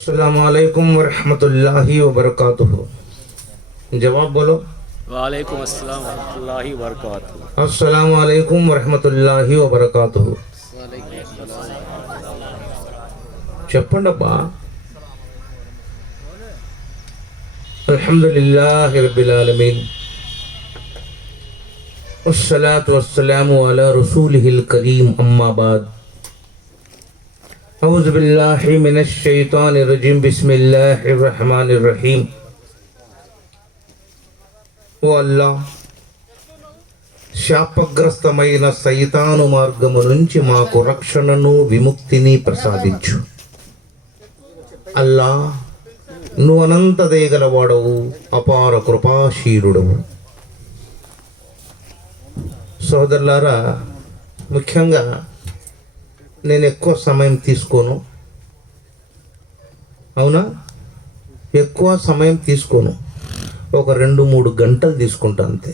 अस्सलामुअलैकुम वरहमतुल्लाहि वबरकातुहू। जवाब बोलो। वालेकुम अस्सलाम वरहमतुल्लाहि वबरकातुहू। अस्सलामुअलैकुम वरहमतुल्लाहि वबरकातुहू। చెప్పండి అబ్బా। అల్హమ్దులిల్లాహి రబ్బిల్ ఆలమీన్ వస్సలాతు వస్సలాము అలా రసూలిహిల్ కరీం అమ్మా బాద్। అఊజు బిల్లాహి మినష్ షైతానిర్ రజీం బిస్మిల్లాహిర్ రహమానిర్ రహీం। ఓ అల్లాహ్, శాపగ్రస్తమైన సైతాను మార్గము నుంచి మాకు రక్షణను విముక్తిని ప్రసాదించు। అల్లా, నువ్వు అనంత దయగలవాడవు, అపార కృపాశీలుడవు। సోదరులారా, ముఖ్యంగా నేను ఎక్కువ సమయం తీసుకోను, అవునా? ఎక్కువ సమయం తీసుకోను, ఒక 2-3 గంటలు తీసుకుంటా అంతే,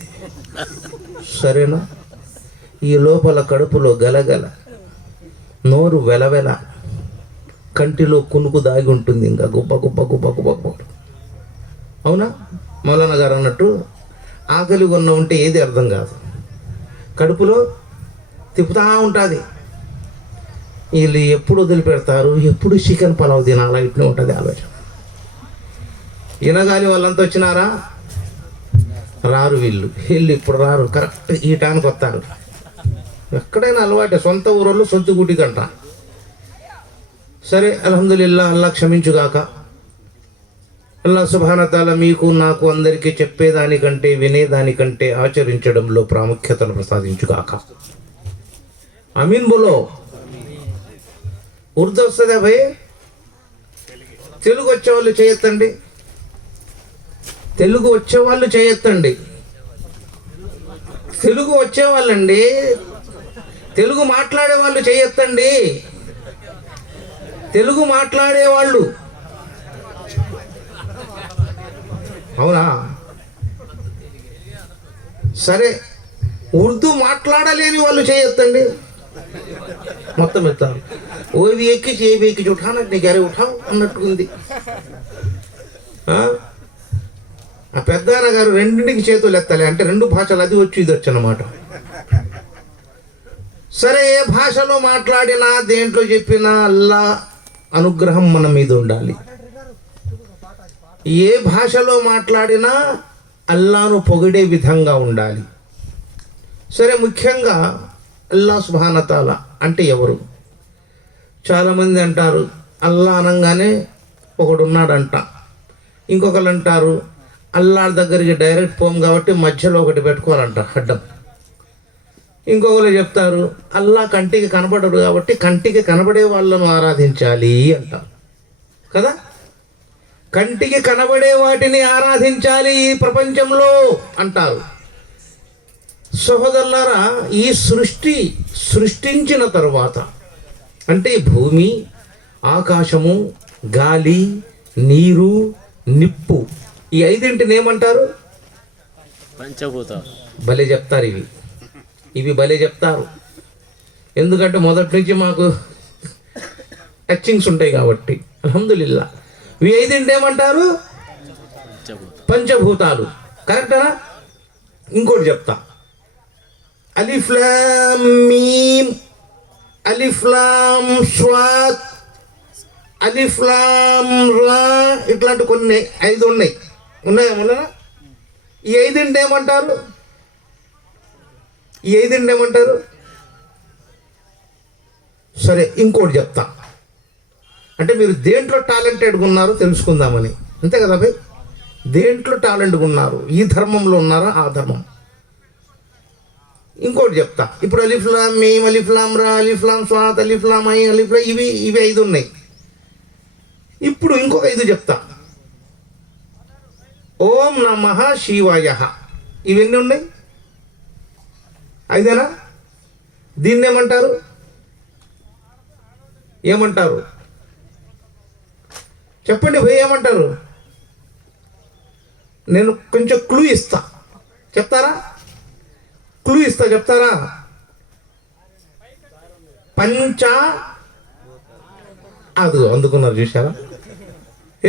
సరేనా? ఈ లోపల కడుపులో గలగల, నోరు వెలవెల, కంటిలో కునుకు దాగి ఉంటుంది, ఇంకా గుబ్బ గుబ్బ గుబ్బ గుబ్బ గుబ్బ, అవునా? మౌలానా గారు అన్నట్టు ఆకలి కొన్న ఉంటే ఏది అర్థం కాదు, కడుపులో తిప్పుతా ఉంటుంది। వీళ్ళు ఎప్పుడు వదిలిపెడతారు, ఎప్పుడు చికెన్ పలావ్ తినాలా, ఇట్నే ఉంటుంది ఆలోచన। వినగాలి వాళ్ళంతా వచ్చినారా? రారు, వీళ్ళు ఇప్పుడు రారు, కరెక్ట్ ఈ టైంకి వస్తారు। ఎక్కడైనా అలవాటే, సొంత ఊరోళ్ళు సొంత గుడి కంట। సరే, అల్హమ్దులిల్లా, అల్లా క్షమించుగాక। అల్లా సుబ్హానహు తఆలా మీకు నాకు అందరికీ చెప్పేదానికంటే వినేదానికంటే ఆచరించడంలో ప్రాముఖ్యతను ప్రసాదించుగాక। అమీన్ బోలో। ఉర్దూ వస్తుందా భయ్? తెలుగు వచ్చేవాళ్ళు చేయొత్తండి, తెలుగు వచ్చేవాళ్ళు చేయొత్తండి, తెలుగు వచ్చేవాళ్ళండి, తెలుగు మాట్లాడే వాళ్ళు చేయొత్తండి, తెలుగు మాట్లాడేవాళ్ళు, అవునా? సరే, ఉర్దూ మాట్లాడలేని వాళ్ళు చేయొత్తండి, మొత్తం ఎత్తారు। ఓవి ఎక్కించి ఏవి ఎక్కించి ఉఠానంటే గరే ఉఠావు అన్నట్టుకుంది। ఆ పెద్దాయన గారు రెండింటికి చేతులు ఎత్తాలి అంటే 2 భాషలు, అది వచ్చి ఇది వచ్చి అన్నమాట। సరే, ఏ భాషలో మాట్లాడినా దేంట్లో చెప్పినా అల్లా అనుగ్రహం మన మీద ఉండాలి। ఏ భాషలో మాట్లాడినా అల్లాను పొగిడే విధంగా ఉండాలి। సరే, ముఖ్యంగా అల్లా సుబ్హానహు తఆలా అంటే ఎవరు? చాలామంది అంటారు అల్లా అనగానే ఒకడున్నాడంట, ఇంకొకరు అంటారు అల్లా దగ్గరికి డైరెక్ట్ పోం కాబట్టి మధ్యలో ఒకటి పెట్టుకోవాలంట అడ్డం, ఇంకొకరు చెప్తారు అల్లా కంటికి కనబడడు కాబట్టి కంటికి కనబడే వాళ్ళను ఆరాధించాలి అంటారు కదా। కంటికి కనబడే వాటిని ఆరాధించాలి ఈ ప్రపంచంలో అంటారు। సహోదరులారా, ఈ సృష్టించిన తరువాత అంటే భూమి, ఆకాశము, గాలి, నీరు, నిప్పు, ఈ 5ంటిని ఏమంటారు? పంచభూతాలు। భలే చెప్తారు, ఇవి భలే చెప్తారు, ఎందుకంటే మొదటి నుంచి మాకు టచింగ్స్ ఉంటాయి కాబట్టి అల్హమ్దులిల్లా। ఈ 5ంటి ఏమంటారు? పంచభూతాలు, కరెక్టనా? ఇంకోటి చెప్తా, అలిఫ్ లామ్ మీమ్, అలిఫ్ లామ్ స్వాద్, అలిఫ్ లామ్ రా, ఇట్లాంటి కొన్ని 5 ఉన్నాయా మొన్న? ఈ 5ంటి ఏమంటారు? ఈ 5ంటి ఏమంటారు? సరే, ఇంకోటి చెప్తా, అంటే మీరు దేంట్లో టాలెంటెడ్గా ఉన్నారో తెలుసుకుందామని, అంతే కదా భయ్? దేంట్లో టాలెంట్గా ఉన్నారు, ఈ ధర్మంలో ఉన్నారా, ఆ ధర్మం? ఇంకోటి చెప్తా, ఇప్పుడు అలిఫ్ లామ్ మీమ్, అలిఫ్ లామ్ రా, అలిఫ్ లామ్ స్వాద్, అలిఫ్ లామ్ ఐ, అలిఫ్ లా, ఇవి 5 ఉన్నాయి। ఇప్పుడు ఇంకొక 5 చెప్తా, ఓం నమః శివాయ, ఇవన్నీ ఉన్నాయి, 5ఏనా? దీన్ని ఏమంటారు? ఏమంటారు చెప్పండి భయ్, ఏమంటారు? నేను కొంచెం క్లూ ఇస్తా, చెప్తారా? క్లూ ఇస్తా, చెప్తారా? పంచ, అది అందుకున్నారు, చూసారా?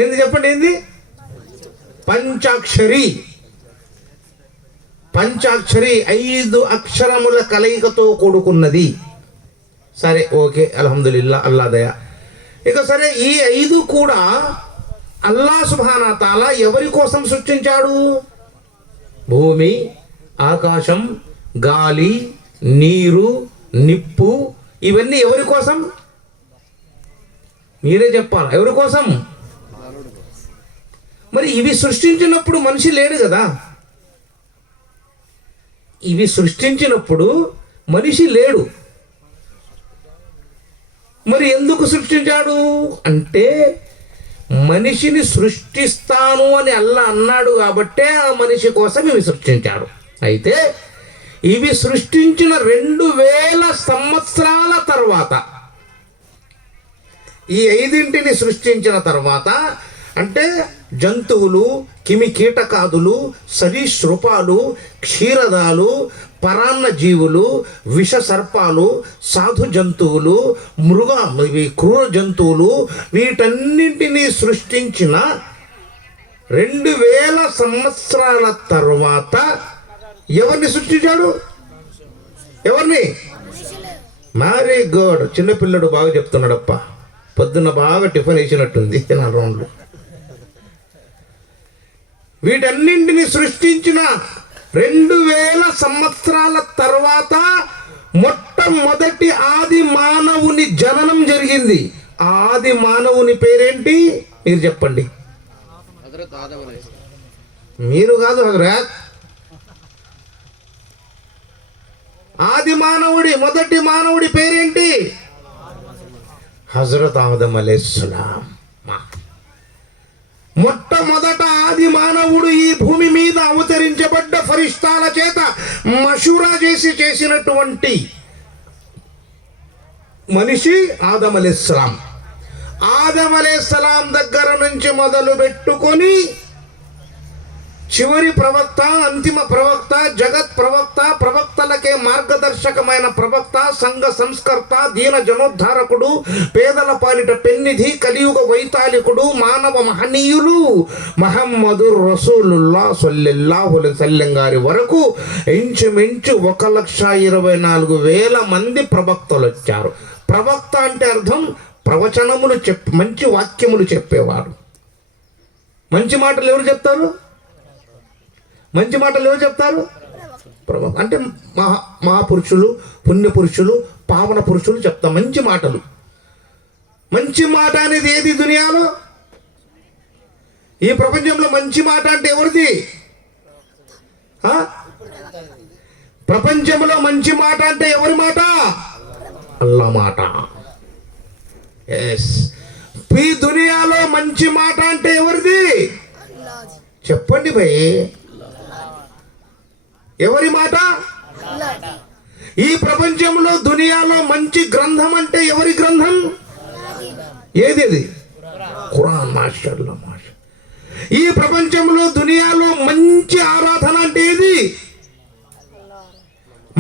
ఏంది చెప్పండి, ఏంది? పంచాక్షరి. పంచాక్షరి 5 అక్షరముల కలయికతో కూడుకున్నది. సరే, ఓకే, అల్హమ్దులిల్లా, అల్లా దయ. ఇక సరే, ఈ 5 కూడా అల్లా సుబ్హానా తాలా ఎవరి కోసం సృష్టించాడు? భూమి, ఆకాశం, గాలి, నీరు, నిప్పు, ఇవన్నీ ఎవరి కోసం? మీరే చెప్పాలి, ఎవరి కోసం? మరి ఇవి సృష్టించినప్పుడు మనిషి లేడు కదా. ఇవి సృష్టించినప్పుడు మనిషి లేడు. మరి ఎందుకు సృష్టించాడు అంటే, మనిషిని సృష్టిస్తాను అని అల్లా అన్నాడు కాబట్టే ఆ మనిషి కోసం ఇవి సృష్టించాడు. అయితే ఇవి సృష్టించిన 2000 సంవత్సరాల తర్వాత, ఈ 5ంటిని సృష్టించిన తర్వాత, అంటే జంతువులు, కిమికీటకాదులు, సరీసృపాలు, క్షీరదాలు, పరాన్న జీవులు, విష సర్పాలు, సాధు జంతువులు, క్రూర జంతువులు, వీటన్నింటినీ సృష్టించిన 2000 సంవత్సరాల తర్వాత ఎవరిని సృష్టించాడు? ఎవరిని? మరీ గుడ్. చిన్నపిల్లడు బాగా చెప్తున్నాడప్ప. పొద్దున్న బాగా టిఫిన్ వేసినట్టుంది నా రౌండ్లో. వీటన్నింటిని సృష్టించిన 2000 సంవత్సరాల తర్వాత మొట్టమొదటి ఆది మానవుని జననం జరిగింది. ఆది మానవుని పేరేంటి? మీరు చెప్పండి. మీరు కాదు హజరత్. ఆది మానవుడి, మొదటి మానవుడి పేరేంటి? హజరత్ ఆదం అలైహిస్సలాం. మొట్టమొదట ఆది మానవుడు ఈ భూమి మీద అవతరించబడ్డ ఫరిష్తాల చేత మషూరా చేసినటువంటి మనిషి ఆదం అలైహిస్సలాం. ఆదం అలైహిస్సలాం దగ్గర నుంచి మొదలు పెట్టుకొని చివరి ప్రవక్త, అంతిమ ప్రవక్త, జగత్ ప్రవక్త, ప్రవక్తలకే మార్గదర్శకమైన ప్రవక్త, సంఘ సంస్కర్త, దీన జనోద్ధారకుడు, పేదల పాలిట పెన్నిధి, కలియుగ వైతాళికుడు, మానవ మహనీయులు మహమ్మదు రసూలుల్లా సల్లల్లాహు అలైహి వసల్లం గారి వరకు ఇంచుమించు 1,24,000 మంది ప్రవక్తలు వచ్చారు. ప్రవక్త అంటే అర్థం ప్రవచనములు మంచి వాక్యములు చెప్పేవాడు. మంచి మాటలు ఎవరు చెప్తారు? మంచి మాటలు ఎవరు చెప్తారు? అంటే మహాపురుషులు, పుణ్యపురుషులు, పావన పురుషులు చెప్తాం మంచి మాటలు. మంచి మాట అనేది ఏది దునియాలో? ఈ ప్రపంచంలో మంచి మాట అంటే ఎవరిది? ప్రపంచంలో మంచి మాట అంటే ఎవరి మాట? అల్లా మాట. ఎస్. ఈ దునియాలో మంచి మాట అంటే ఎవరిది? చెప్పండి భయ్, ఎవరి మాట? ఈ ప్రపంచంలో దునియాలో మంచి గ్రంథం అంటే ఎవరి గ్రంథం? ఏది? ఖురాన్. మాషాల్లా, మాషా. ఈ ప్రపంచంలో దునియాలో మంచి ఆరాధన అంటే ఏది?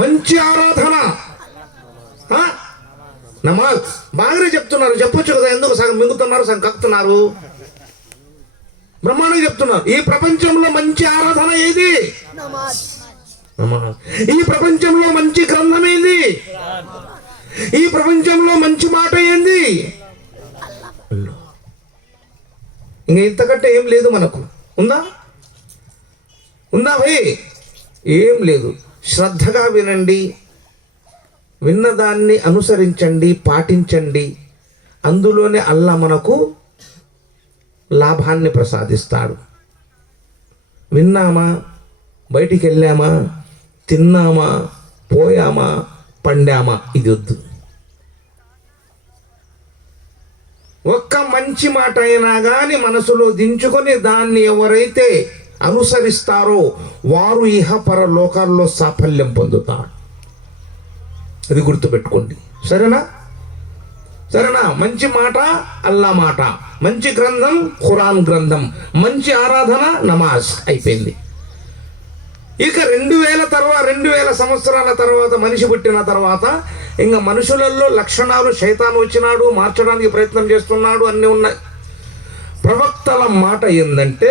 మంచి ఆరాధన నమాజ్. బాగానే చెప్తున్నారు, చెప్పొచ్చు కదా. ఎందుకు సగం మింగుతున్నారు, సగం కక్కుతున్నారు? బ్రహ్మాండంగా చెప్తున్నారు. ఈ ప్రపంచంలో మంచి ఆరాధన ఏది? నమాజ్. ఈ ప్రపంచంలో మంచి గ్రంథం ఏంది? ఈ ప్రపంచంలో మంచి మాట ఏంది? ఇంకా ఇంతకంటే ఏం లేదు మనకు. ఉందా? భయ్? ఏం లేదు. శ్రద్ధగా వినండి, విన్నదాన్ని అనుసరించండి, పాటించండి. అందులోనే అల్లా మనకు లాభాన్ని ప్రసాదిస్తాడు. విన్నామా, బయటికి వెళ్ళామా, తిన్నామా, పోయామా, పండామా, ఇది వద్దు. ఒక్క మంచి మాట అయినా కానీ మనసులో దించుకొని దాన్ని ఎవరైతే అనుసరిస్తారో వారు ఇహపర లోకాల్లో సాఫల్యం పొందుతారు. అది గుర్తుపెట్టుకోండి. సరేనా? మంచి మాట అల్లా మాట, మంచి గ్రంథం ఖురాన్ గ్రంథం, మంచి ఆరాధన నమాజ్. అయిపోయింది. ఇక 2000 సంవత్సరాల తర్వాత మనిషి పుట్టిన తర్వాత ఇంకా మనుషులలో లక్షణాలు, శైతాను వచ్చినాడు, మార్చడానికి ప్రయత్నం చేస్తున్నాడు, అన్నీ ఉన్నాయి. ప్రవక్త అసలు మాట ఏందంటే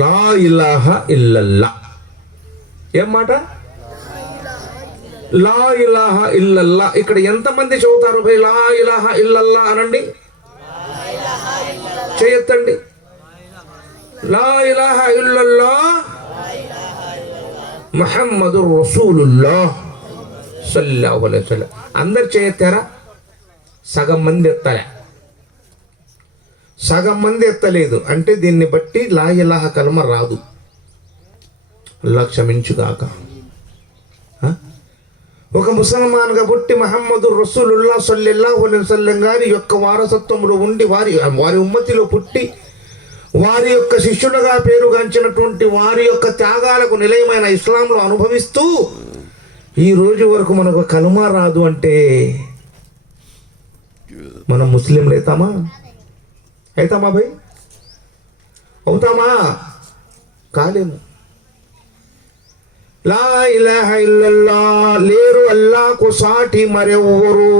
లా ఇలాహ ఇల్లల్లా. ఏం మాట? లా ఇలాహ ఇల్లల్లా. ఇక్కడ ఎంతమంది చదువుతారు భయ్ లా ఇలాహ ఇల్లల్లా అనండి, చేయొత్తండి. లా ఇలాహ ఇల్లల్లా ముహమ్మదుర్ రసూలుల్లాహ్ సల్లల్లాహు అలైహి వసల్లం. అందరు చేయెత్తారా? సగం మంది ఎత్తలే, సగం మంది ఎత్తలేదు. అంటే దీన్ని బట్టి లా ఇలాహ కలమ రాదు. అల్లా క్షమించుగాక. ఒక ముసల్మాన్గా పుట్టి మహమ్మదు రసూలుల్లాహ్ సల్లల్లాహు అలైహి వసల్లం గారి యొక్క వారసత్వంలో ఉండి వారి ఉమ్మతిలో పుట్టి వారి యొక్క శిష్యులుగా పేరుగాంచినటువంటి వారి యొక్క త్యాగాలకు నిలయమైన ఇస్లాంలో అనుభవిస్తూ ఈ రోజు వరకు మనకు కలమా రాదు అంటే మనం ముస్లింలు అవుతామా? అవుతామా భయ్? అవుతామా? కాలేము. లా ఇలాహ ఇల్లల్లా లేరు అల్లాకు సాటి మరెవ్వరు.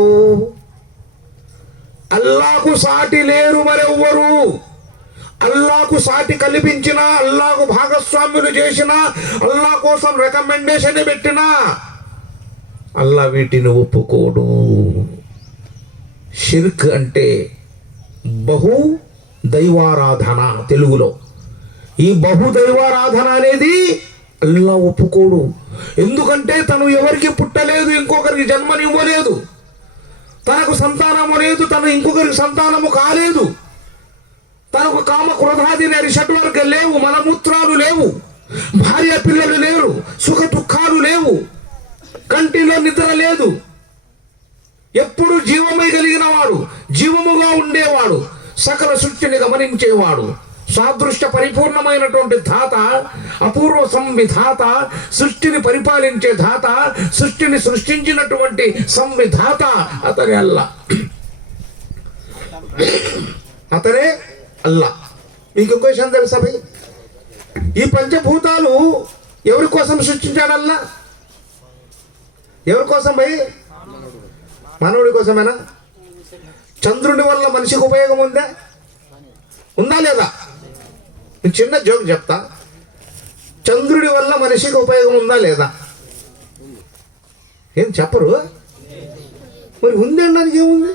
అల్లాకు సాటి లేరు మరెవ్వరు. అల్లాకు సాటి కల్పించిన, అల్లాకు భాగస్వామ్యులు చేసిన, అల్లా కోసం రికమెండేషన్ పెట్టినా అల్లా వీటిని ఒప్పుకోడు. షిర్క్ అంటే బహు దైవారాధన. తెలుగులో ఈ బహు దైవారాధన అనేది అల్లా ఒప్పుకోడు. ఎందుకంటే తను ఎవరికి పుట్టలేదు, ఇంకొకరికి జన్మనివ్వలేదు, తనకు సంతానము లేదు, తను ఇంకొకరికి సంతానము కాలేదు, తనకు కామ క్రోధాది షడ్వర్గ లేవు, మలమూత్రాలు లేవు, భార్య పిల్లలు లేరు, సుఖ దుఃఖాలు లేవు, కంటిలో నిద్ర లేదు, ఎప్పుడు జీవమై కలిగిన వాడు, జీవముగా ఉండేవాడు, సకల సృష్టిని గమనించేవాడు, సాదృష్ట పరిపూర్ణమైనటువంటి ధాత, అపూర్వ సంవిధాత, సృష్టిని పరిపాలించే ధాత, సృష్టిని సృష్టించినటువంటి సంవిధాత అతనే అల్లా. అతనే అల్లా. మీకు ఇంకో విషయం తెలుసా భయ్? ఈ పంచభూతాలు ఎవరి కోసం సృష్టించాడు అల్లా? ఎవరి కోసం భయ్? మానవుడి కోసమేనా? చంద్రుని వల్ల మనిషికి ఉపయోగం ఉందా? ఉందా లేదా? నేను చిన్న జోక్ చెప్తా. చంద్రుడి వల్ల మనిషికి ఉపయోగం ఉందా లేదా? ఏం చెప్పరు? మరి ఉంది అనడానికి ఏముంది?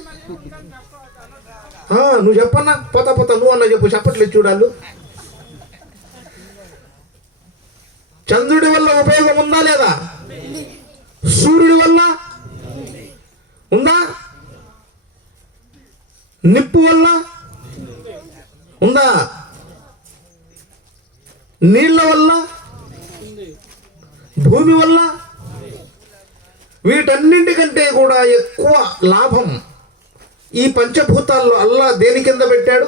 నువ్వు చెప్పన్నా, పోతా నువ్వు అన్న చెప్పు. చెప్పట్లేదు చూడాలు. చంద్రుడి వల్ల ఉపయోగం ఉందా లేదా? సూర్యుడి వల్ల ఉందా? నిప్పు వల్ల ఉందా? నీళ్ళ వల్ల, భూమి వల్ల, వీటన్నింటికంటే కూడా ఎక్కువ లాభం ఈ పంచభూతాల్లో అల్లా దేని కింద పెట్టాడు?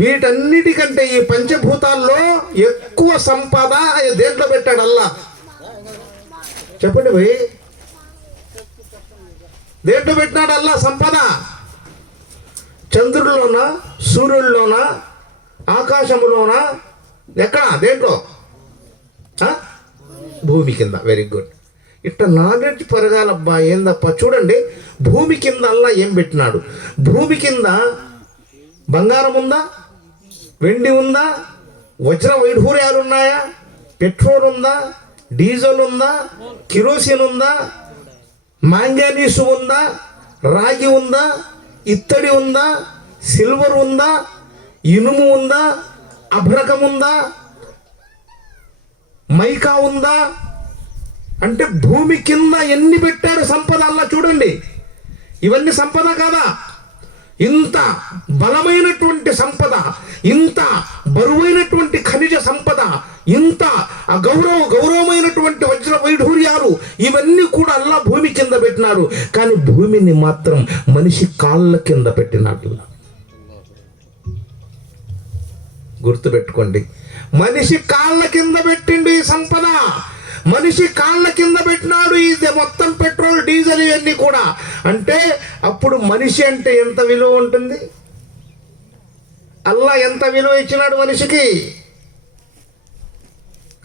వీటన్నిటికంటే ఈ పంచభూతాల్లో ఎక్కువ సంపద దేంట్లో పెట్టాడు అల్లా? చెప్పండి భయ్, దేంట్లో పెట్టినాడు అల్లా సంపద? చంద్రుడిలోనా, సూర్యుడిలోనా, ఆకాశంలోనా, ఎక్కడ? దేంట్లో? భూమి కింద. Very good. ఇట్లా నాలెడ్జ్ పెరగాలబ్బా. ఏందప్ప చూడండి, భూమి కింద అల్లా ఏం పెట్టినాడు? భూమి కింద బంగారం ఉందా? వెండి ఉందా? వజ్ర వైఢూర్యాలు ఉన్నాయా? పెట్రోల్ ఉందా? డీజిల్ ఉందా? కిరోసిన్ ఉందా? మాంగానీసు ఉందా? రాగి ఉందా? ఇత్తడి ఉందా? సిల్వర్ ఉందా? ఇనుము ఉందా? అభ్రకం ఉందా? మైకా ఉందా? అంటే భూమి కింద ఎన్ని పెట్టాడు సంపద అల్లా చూడండి. ఇవన్నీ సంపద కాదా? ఇంత బలమైనటువంటి సంపద, ఇంత బరువైనటువంటి ఖనిజ సంపద, ఇంత గౌరవమైనటువంటి వజ్ర వైఢూర్యాలు, ఇవన్నీ కూడా అల్లా భూమి కింద పెట్టినాడు. కానీ భూమిని మాత్రం మనిషి కాళ్ళ కింద పెట్టినాడు. గుర్తుపెట్టుకోండి, మనిషి కాళ్ళ కింద పెట్టిండు ఈ సంపద. మనిషి కాళ్ళ కింద పెట్టినాడు ఇది మొత్తం పెట్రోల్, డీజిల్ ఇవన్నీ కూడా. అంటే అప్పుడు మనిషి అంటే ఎంత విలువ ఉంటుంది? అల్లా ఎంత విలువ ఇచ్చినాడు మనిషికి.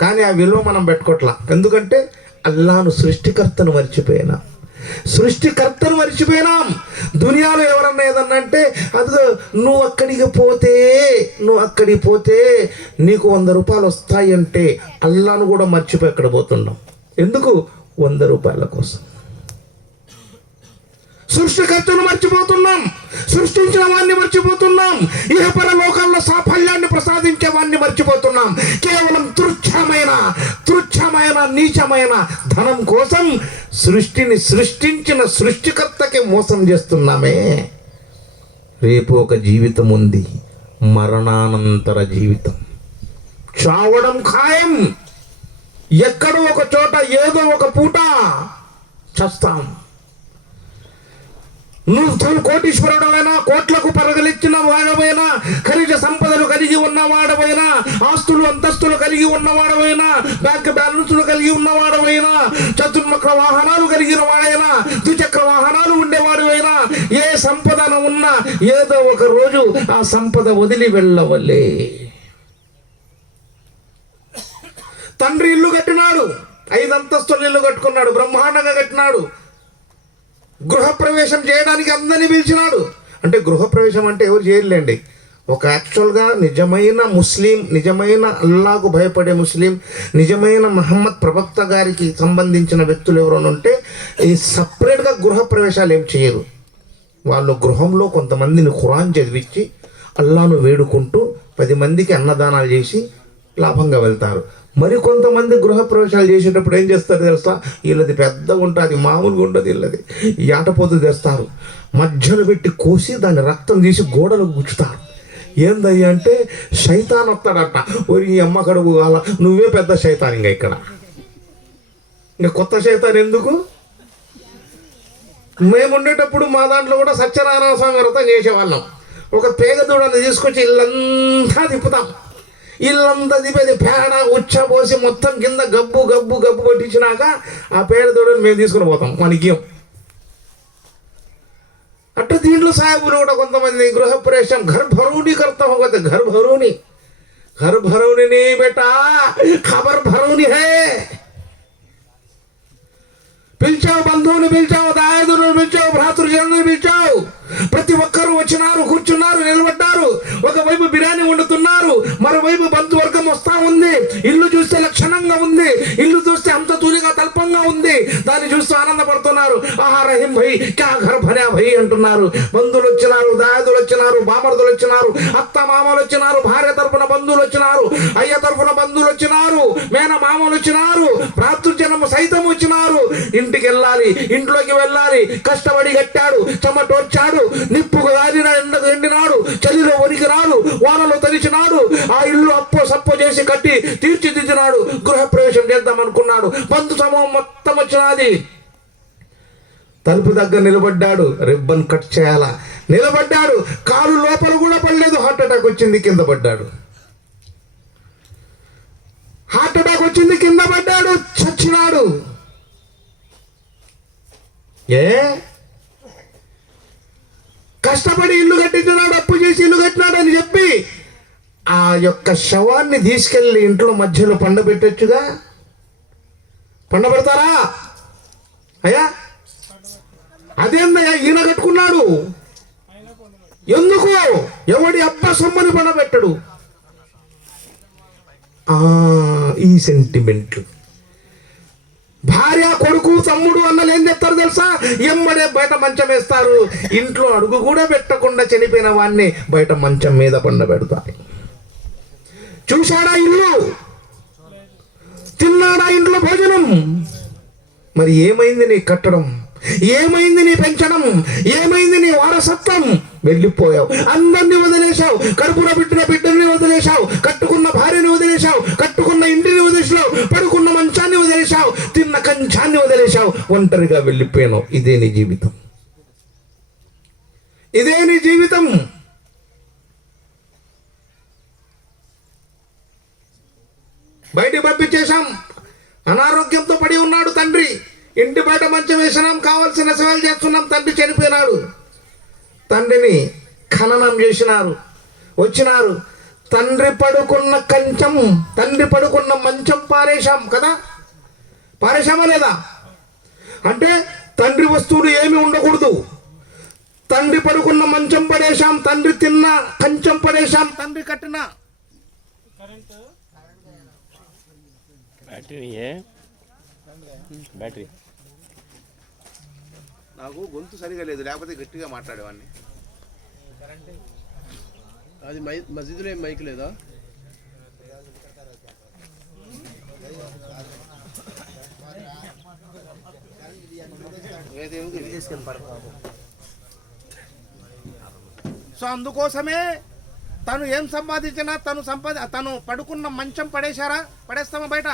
కానీ ఆ విలువ మనం పెట్టుకోవట్లా. ఎందుకంటే అల్లాను సృష్టికర్తను మర్చిపోయినా, సృష్టికర్తను మర్చిపోయినాం. దునియాలో ఎవరన్నా ఏదన్నా అంటే అదిగో నువ్వు అక్కడికి పోతే నీకు 100 రూపాయలు వస్తాయి అంటే అల్లాను కూడా మర్చిపోయి అక్కడ పోతున్నాం. ఎందుకు? 100 రూపాయల కోసం. సృష్టికర్తను మర్చిపోతున్నాం, సృష్టించిన వాడిని మర్చిపోతున్నాం, ఇహపర లోకాల్లో సాఫల్యాన్ని ప్రసాదించే వాడిని మర్చిపోతున్నాం. కేవలం తుచ్చమైన నీచమైన ధనం కోసం సృష్టిని సృష్టించిన సృష్టికర్తకి మోసం చేస్తున్నామే. రేపు ఒక జీవితం ఉంది, మరణానంతర జీవితం. చావడం ఖాయం. ఎక్కడో ఒక చోట ఏదో ఒక పూట చస్తాం. నువ్వు కోటీశ్వరుడమైనా, కోట్లకు పరగలిచ్చిన వాడమైనా, ఖనిజ సంపదలు కలిగి ఉన్నవాడమైనా, ఆస్తులు అంతస్తులు కలిగి ఉన్నవాడమైనా, బ్యాంక్ బ్యాలెన్సులు కలిగి ఉన్నవాడమైనా, చతుర్ముఖ వాహనాలు కలిగిన వాడైనా, ద్విచక్ర వాహనాలు ఉండేవాడువైనా, ఏ సంపదన ఉన్నా ఏదో ఒక రోజు ఆ సంపద వదిలి వెళ్ళవలే. తండ్రి ఇల్లు కట్టినాడు, 5 అంతస్తుల ఇల్లు కట్టుకున్నాడు, బ్రహ్మాండంగా కట్టినాడు. గృహప్రవేశం చేయడానికి అందరినీ పిలిచినాడు. అంటే గృహప్రవేశం అంటే ఎవరు చేయలేండి. ఒక యాక్చువల్గా నిజమైన ముస్లిం, నిజమైన అల్లాకు భయపడే ముస్లిం, నిజమైన మహమ్మద్ ప్రవక్త గారికి సంబంధించిన వ్యక్తులు ఎవరైనా ఉంటే ఈ సపరేట్గా గృహప్రవేశాలు ఏం చేయరు. వాళ్ళు గృహంలో కొంతమందిని ఖురాన్ చదివించి అల్లాను వేడుకుంటూ 10 మందికి అన్నదానాలు చేసి లాభంగా వెళ్తారు. మరి కొంతమంది గృహప్రవేశాలు చేసేటప్పుడు ఏం చేస్తారు తెలుసా? వీళ్ళది పెద్దగా ఉంటుంది, మామూలుగా ఉండదు. వీళ్ళది ఈ ఆటపోతు తెస్తారు, మధ్యలో పెట్టి కోసి దాన్ని రక్తం తీసి గోడలకు గుచ్చుతారు. ఏందయ్యా అంటే శైతాన్ వస్తాడట. ఒరి ఈ అమ్మ కడుగు కాల, నువ్వే పెద్ద శైతాన్. ఇక్కడ కొత్త శైతాన్ ఎందుకు? మేము ఉండేటప్పుడు మా దాంట్లో కూడా సత్యనారాయణ స్వామి వ్రతం చేసేవాళ్ళం. ఒక పేగదూడని తీసుకొచ్చి ఇల్లంతా తిప్పుతాం. ఇల్లంతా తిప్పేది పేడ ఉచ్చబోసి మొత్తం కింద గబ్బు గబ్బు గబ్బు పట్టించినాక ఆ పేడ దూడని మేము తీసుకుని పోతాం మనకి. అట్లా దీంట్లో సాహెబులు కూడా కొంతమంది గృహప్రవేశం घरभरौनी करता होगा तो घरभरौनी नहीं बेटा, खबर भरौनी है. పిలిచావు, బంధువుని పిలిచావు, దాయాదులను పిలిచావు, భ్రాతృజనులను పిలిచావు. ప్రతి ఒక్కరూ వచ్చినారు, కూర్చున్నారు, నిలబడ్డారు. ఒకవైపు బిర్యానీ వండుతున్నారు, మరోవైపు బంధువర్గం వస్తా ఉంది. ఇల్లు చూస్తే లక్షణంగా ఉంది, ఇల్లు చూస్తే అంత తూలిగా తల్పంగా ఉంది. దాన్ని చూస్తూ ఆనందపడుతున్నారు. ఆహా రహీం భయ్, క్యా ఘర్ భర్యా భయ్ అంటున్నారు. బంధువులు వచ్చినారు, దాయాదులు వచ్చినారు, బామర్దులు వచ్చినారు, అత్త మామలు వచ్చినారు, భార్య తరఫున బంధువులు వచ్చినారు, అయ్య తరఫున బంధువులు వచ్చినారు, మేన మామలు వచ్చినారు, భ్రాతృజనం సైతం వచ్చినారు. ఇంటికి వెళ్ళాలి, ఇంట్లోకి వెళ్ళాలి. కష్టపడి కట్టాడు, చెమటోర్చాడు, నిప్పుకు గాలిన ఎండకు ఎండినాడు, చలిలో వణికినాడు, వానలో తడిచినాడు. ఆ ఇల్లు అప్పో సప్పో చేసి కట్టి తీర్చిదిద్దినాడు. గృహప్రవేశం చేద్దాం అనుకున్నాడు. బంధు సమూహం మొత్తం వచ్చినది. తలుపు దగ్గర నిలబడ్డాడు, రిబ్బన్ కట్ చేయాలా, నిలబడ్డాడు. కాలు లోపల కూడా పడలేదు, హార్ట్ అటాక్ వచ్చింది, కింద పడ్డాడు. హార్ట్ అటాక్ వచ్చింది, కింద పడ్డాడు, చచ్చినాడు. కష్టపడి ఇల్లు కట్టించున్నాడు, అప్పు చేసి ఇల్లు కట్టినాడు అని చెప్పి ఆ యొక్క శవాన్ని తీసుకెళ్ళి ఇంట్లో మధ్యలో పండబెట్టొచ్చుగా. పండబెడతారా అయ్యా? అదేందయ్యా ఈయన కట్టుకున్నాడు, ఎందుకు? ఎవడి అబ్బా సొమ్మని పండబెట్టడు. ఈ సెంటిమెంట్లు. భార్య, కొడుకు, తమ్ముడు, అన్నలు ఏం చెప్తారు తెలుసా? ఎమ్మడే బయట మంచం వేస్తారు. ఇంట్లో అడుగు కూడా పెట్టకుండా చనిపోయిన వాడిని బయట మంచం మీద పండబెడతారు. చూశాడా ఇల్లు? తిన్నాడా ఇంట్లో భోజనం? మరి ఏమైంది నీ కట్టడం? ఏమైంది నీ పెంచడం? ఏమైంది నీ వారసత్వం? వెళ్ళిపోయావు, అందరినీ వదిలేశావు. కడుపున పెట్టిన బిడ్డని వదిలేశావు, కట్టుకున్న భార్యని వదిలేశావు, కట్టుకున్న ఇంటిని వదిలేశావు, పడుకున్న మంచాన్ని వదిలేశావు, తిన్న కంచాన్ని వదిలేశావు, ఒంటరిగా వెళ్ళిపోయావు. ఇదే నీ జీవితం, ఇదే నీ జీవితం. బయటికి పంపించేశాం. అనారోగ్యంతో పడి ఉన్నాడు తండ్రి. ఇంటి బయట మంచం వేసినాం, కావాల్సిన సేవలు చేస్తున్నాం. తండ్రి చనిపోయినాడు. తండ్రిని ఖననం చేసినారు, వచ్చినారు. తండ్రి పడుకున్న కంచం, తండ్రి పడుకున్న మంచం పారేశాం కదా. పారేశామా లేదా? అంటే తండ్రి వస్తువులు ఏమి ఉండకూడదు. తండ్రి పడుకున్న మంచం పడేశాం, తండ్రి తిన్న కంచం పడేశాం, తండ్రి కట్టిన బ్యాటరీ నాకు గొంతు సరిగా లేదు, లేకపోతే గట్టిగా మాట్లాడేవాడిని. అది మసీదులో ఏం మైక్ లేదా? సో అందుకోసమే తను ఏం సంపాదించినా తను పడుకున్న మంచం పడేస్తామా బయట?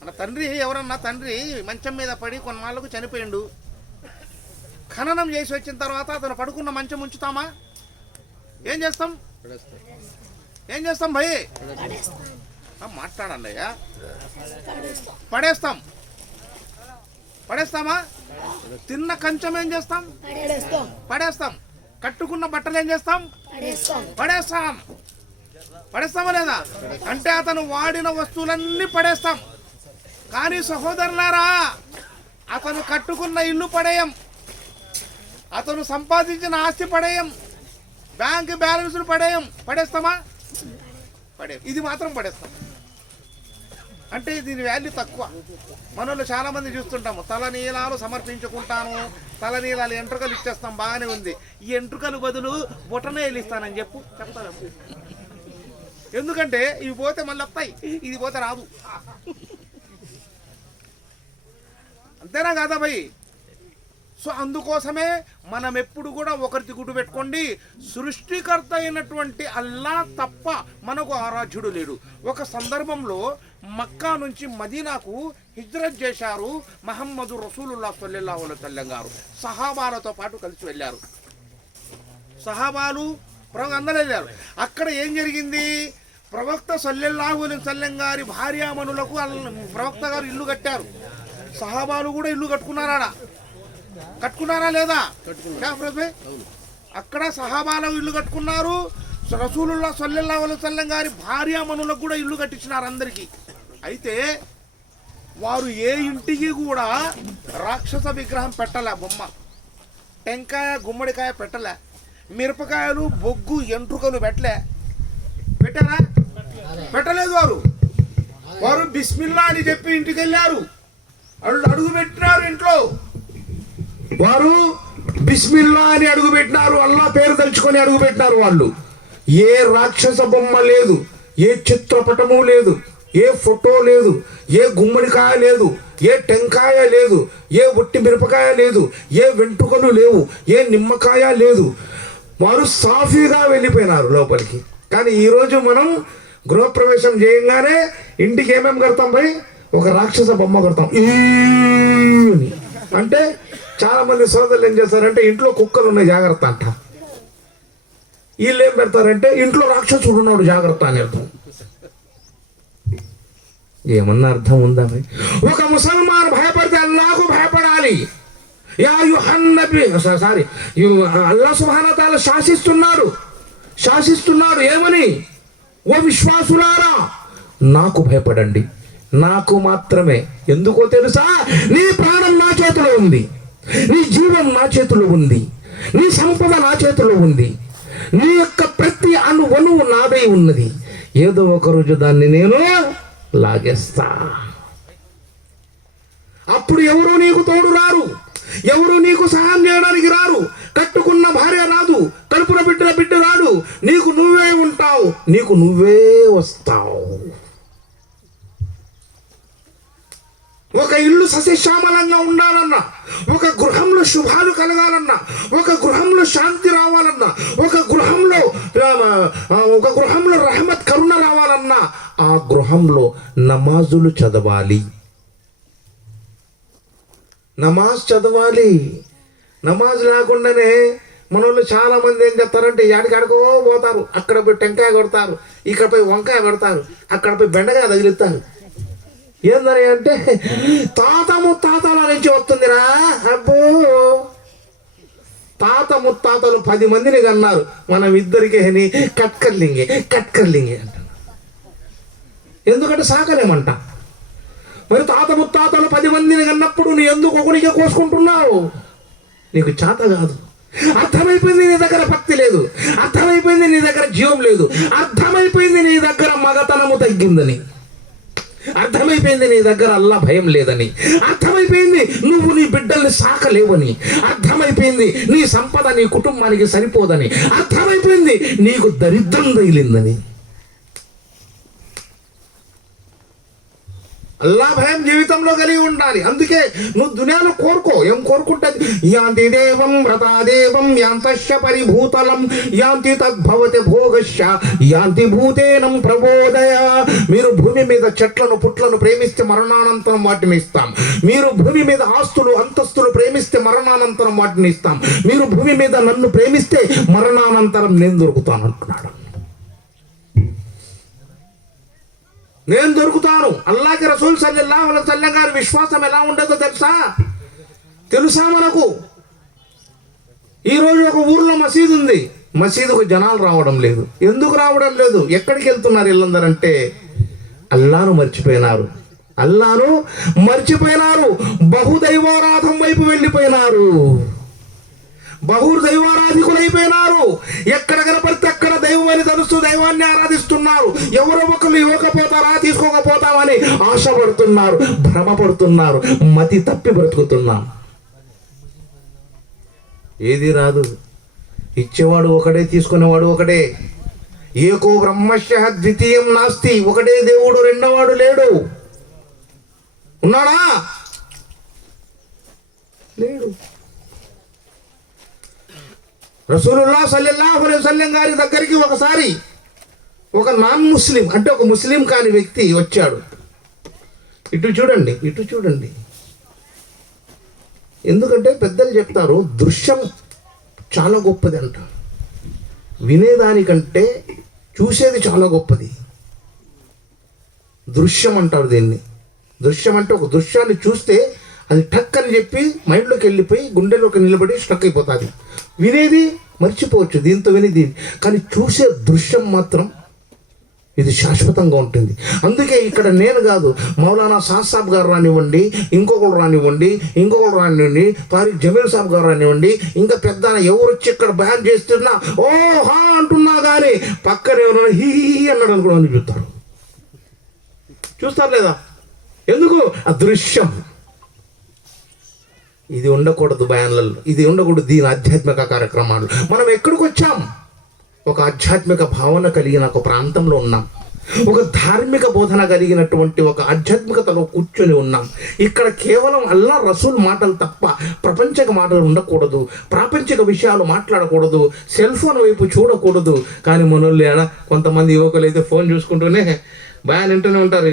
మన తండ్రి ఎవరన్నా తండ్రి మంచం మీద పడి కొన్నాళ్ళకు చనిపోయిండు, ఖననం చేసి వచ్చిన తర్వాత అతను పడుకున్న మంచం ఉంచుతామా? ఏం చేస్తాం భయ్? మాట్లాడండి అయ్యా. పడేస్తామా? తిన్న కంచం ఏం చేస్తాం? పడేస్తాం. కట్టుకున్న బట్టలు ఏం చేస్తాం? పడేస్తామా లేదా? అంటే అతను వాడిన వస్తువులన్నీ పడేస్తాం. కానీ సహోదరులారా, అతను కట్టుకున్న ఇల్లు పడేయం, అతను సంపాదించిన ఆస్తి పడేయం, బ్యాంక్ బ్యాలెన్స్లు పడేస్తామా? ఇది మాత్రం పడేస్తాం. అంటే దీని వాల్యూ తక్కువ. మనలో చాలా మంది చూస్తుంటాము, తలనీలాలు సమర్పించుకుంటాను, తలనీలాలు ఎంట్రుకలు ఇచ్చేస్తాం, బాగానే ఉంది. ఈ ఎంట్రుకలు బదులు బొటనేలు ఇస్తానని చెప్తాను. ఎందుకంటే ఇవి పోతే మళ్ళీ వస్తాయి, ఇది పోతే రాదు. అంతేనా కాదా భయ్? సో అందుకోసమే మనం ఎప్పుడు కూడా ఒకరికి గుడ్డు పెట్టుకోండి, సృష్టికర్త అయినటువంటి అల్లా తప్ప మనకు ఆరాధ్యుడు లేడు. ఒక సందర్భంలో మక్కా నుంచి మదీనాకు హిజ్రత్ చేశారు మహమ్మదు రసూలుల్లాహ్ సల్లల్లాహు అలైహి వసల్లం గారు. సహాబాలతో పాటు కలిసి వెళ్ళారు. సహాబాలు అందరూ వెళ్ళారు. అక్కడ ఏం జరిగింది? ప్రవక్త సల్లల్లాహు అలైహి వసల్లం గారి భార్యామణులకు ప్రవక్త గారు ఇల్లు కట్టారు. సహాబాలు కూడా ఇల్లు కట్టుకున్నారా లేదా? అక్కడ సహాబాలు ఇల్లు కట్టుకున్నారు. రసూలుల్లాహ్ సల్లల్లాహు అలైహి వసల్లం గారి భార్యామణులకు కూడా ఇల్లు కట్టించినారు అందరికీ. అయితే వారు ఏ ఇంటికి కూడా రాక్షస విగ్రహం పెట్టలే, బొమ్మ, టెంకాయ గుమ్మడికాయ పెట్టలే, మిరపకాయలు బొగ్గు ఎంట్రుకలు పెట్టారా? పెట్టలేదు. వారు బిస్మిల్లా అని చెప్పి ఇంటికి వెళ్ళారు, అడుగు పెట్టినారు. ఇంట్లో వారు బిస్మిల్లా అని అడుగు పెట్టినారు, అల్లా పేరు తలుచుకొని అడుగు పెట్టినారు. వాళ్ళు ఏ రాక్షస బొమ్మ లేదు, ఏ చిత్రపటము లేదు, ఏ ఫోటో లేదు, ఏ గుమ్మడికాయ లేదు, ఏ టెంకాయ లేదు, ఏ ఒట్టి మిరపకాయ లేదు, ఏ వెంట్రుకలు లేవు, ఏ నిమ్మకాయ లేదు. వారు సాఫీగా వెళ్ళిపోయినారు లోపలికి. కానీ ఈరోజు మనం గృహప్రవేశం చేయంగానే ఇంటికి ఏమేమి కడతాం భయ్? ఒక రాక్షస బొమ్మ కడతాం. అంటే చాలా మంది సోదరులు ఏం చేస్తారంటే ఇంట్లో కుక్కలు ఉన్నాయి జాగ్రత్త అంట. వీళ్ళు ఏం పెడతారంటే ఇంట్లో రాక్షసుడు ఉన్నాడు జాగ్రత్త అని అర్థం. ఏమన్నా అర్థం ఉందా? ఒక ముసల్మాన్ భయపడితే అల్లాహకు భయపడాలి. అల్లాహ్ సుబ్హానహు వ తఆలా శాసిస్తున్నాడు ఏమని? ఓ విశ్వాసులారా, నాకు భయపడండి, నాకు మాత్రమే. ఎందుకో తెలుసా? నీ ప్రాణం నా చేతిలో ఉంది, నీ జీవం నా చేతిలో ఉంది, నీ సంపద నా చేతిలో ఉంది, నీ యొక్క ప్రతి అణువణువు నాదై ఉన్నది. ఏదో ఒక రోజు దాన్ని నేను లాగేస్తా. అప్పుడు ఎవరు నీకు తోడు రారు, ఎవరు నీకు సహాయం చేయడానికి రారు. కట్టుకున్న భార్య రాదు, కడుపున బిడ్డ రాడు. నీకు నువ్వే ఉంటావు, నీకు నువ్వే వస్తావు. ఒక ఇల్లు సస్యశ్యామలంగా ఉండాలన్నా, ఒక గృహంలో శుభాలు కలగాలన్నా, ఒక గృహంలో శాంతి రావాలన్నా, ఒక గృహంలో రహమత్ కరుణ రావాలన్నా ఆ గృహంలో నమాజులు చదవాలి. నమాజ్ చదవాలి. నమాజ్ లేకుండానే మన వాళ్ళు చాలా మంది ఏం చెప్తారంటే ఎక్కడికో పోతారు, అక్కడ పోయి టెంకాయ కొడతారు, ఇక్కడ పోయి వంకాయ కొడతారు, అక్కడ పోయి బెండకాయ తగిలిస్తారు. ఏందని అంటే తాత ముత్తాతల నుంచి వస్తుందిరా. అబ్బో, తాత ముత్తాతలు 10 మందిని కన్నారు, మనం ఇద్దరికి కట్కర్లింగే అంట. ఎందుకంటే సాకలేమంట. మరి తాత ముత్తాతలు 10 మందిని కన్నప్పుడు నీ ఎందుకు ఒకడికే కోసుకుంటున్నావు? నీకు చేత కాదు. అర్థమైపోయింది నీ దగ్గర భక్తి లేదు, అర్థమైపోయింది నీ దగ్గర జీవం లేదు, అర్థమైపోయింది నీ దగ్గర మగతనము తగ్గిందని, అర్థమైపోయింది నీ దగ్గర అల్లా భయం లేదని, అర్థమైపోయింది నువ్వు నీ బిడ్డల్ని సాకలేవని, అర్థమైపోయింది నీ సంపద నీ కుటుంబానికి సరిపోదని, అర్థమైపోయింది నీకు దరిద్రం తగిలిందని. అల్లా భయం జీవితంలో కలిగి ఉండాలి. అందుకే నువ్వు దునియాలో కోరుకో. ఏం కోరుకుంటుంది? యాంతి దేవం వ్రతాదేవం యాంతశ్చ పరిభూతలం యాంతి తద్భవతి భోగశ్చ యాంతి భూతేనం ప్రబోధయ. మీరు భూమి మీద చెట్లను పుట్లను ప్రేమిస్తే మరణానంతరం వాటిని ఇస్తాం. మీరు భూమి మీద ఆస్తులు అంతస్తులు ప్రేమిస్తే మరణానంతరం వాటిని ఇస్తాం. మీరు భూమి మీద నన్ను ప్రేమిస్తే మరణానంతరం నేను దొరుకుతాను అంటున్నాడు. నేను దొరుకుతాను. అల్లాహ్కి రసూల్ సల్లల్లాహు అలైహి వసల్లం గారి విశ్వాసం ఎలా ఉండదో తెలుసా మనకు? ఈరోజు ఒక ఊర్లో మసీదు ఉంది, మసీదుకు జనాలు రావడం లేదు. ఎందుకు రావడం లేదు? ఎక్కడికి వెళ్తున్నారు వీళ్ళందరంటే అల్లాను మర్చిపోయినారు. అల్లాను మర్చిపోయినారు, బహుదైవారాధం వైపు వెళ్ళిపోయినారు, బహుదైవారాధికులైపోయినారు. ఎక్కడ కనపడితే అక్కడ దైవం అని తెలుస్తూ దైవాన్ని ఆరాధిస్తున్నారు. ఎవరో ఒకరు ఇవ్వకపోతారా తీసుకోకపోతామని ఆశపడుతున్నారు, భ్రమపడుతున్నారు, మతి తప్పి బ్రతుకుతున్నాం. ఏది రాదు, ఇచ్చేవాడు ఒకడే తీసుకునేవాడు ఒకడే. ఏకో బ్రహ్మశ్య ద్వితీయం నాస్తి. ఒకటే దేవుడు, రెండోవాడు లేడు. ఉన్నాడా? లేడు. రసూలుల్లాహ్ సల్లల్లాహు అలైహి వసల్లం గారి దగ్గరికి ఒకసారి ఒక నాన్ ముస్లిం, అంటే ఒక ముస్లిం కాని వ్యక్తి వచ్చాడు. ఇటు చూడండి, ఇటు చూడండి. ఎందుకంటే పెద్దలు చెప్తారు దృశ్యం చాలా గొప్పది అంట. వినేదానికంటే చూసేది చాలా గొప్పది. దృశ్యం అంటారు దీన్ని. దృశ్యం అంటే ఒక దృశ్యాన్ని చూస్తే అది టక్ అని చెప్పి మైండ్లోకి వెళ్ళిపోయి గుండెలోకి నిలబడి స్టక్ అయిపోతుంది. వినేది మర్చిపోవచ్చు, దీంతో వినేది. కానీ చూసే దృశ్యం మాత్రం ఇది శాశ్వతంగా ఉంటుంది. అందుకే ఇక్కడ నేను కాదు, మౌలానా సాద్ సాబ్ గారు రానివ్వండి, ఇంకొకరు రానివ్వండి, తారిక్ జమీల్ సాబ్ గారు రానివ్వండి, ఇంకా పెద్ద ఎవరు వచ్చి ఇక్కడ బ్యాన్ చేస్తున్నా ఓ హా అంటున్నా కానీ పక్కన ఎవరైనా హీ అన్నాడు అనుకోవడానికి చూస్తారు లేదా? ఎందుకు? ఆ దృశ్యం. ఇది ఉండకూడదు బయాన్లలో, ఇది ఉండకూడదు దీని ఆధ్యాత్మిక కార్యక్రమాలు. మనం ఎక్కడికి వచ్చాం? ఒక ఆధ్యాత్మిక భావన కలిగిన ఒక ప్రాంతంలో ఉన్నాం, ఒక ధార్మిక బోధన కలిగినటువంటి ఒక ఆధ్యాత్మికతలో కూర్చొని ఉన్నాం. ఇక్కడ కేవలం అల్లా రసూల్ మాటలు తప్ప ప్రపంచక మాటలు ఉండకూడదు, ప్రాపంచిక విషయాలు మాట్లాడకూడదు, సెల్ ఫోన్ వైపు చూడకూడదు. కానీ మనోళ్ళు కొంతమంది యువకులు అయితే ఫోన్ చూసుకుంటూనే బయాన్ వింటూనే ఉంటారు.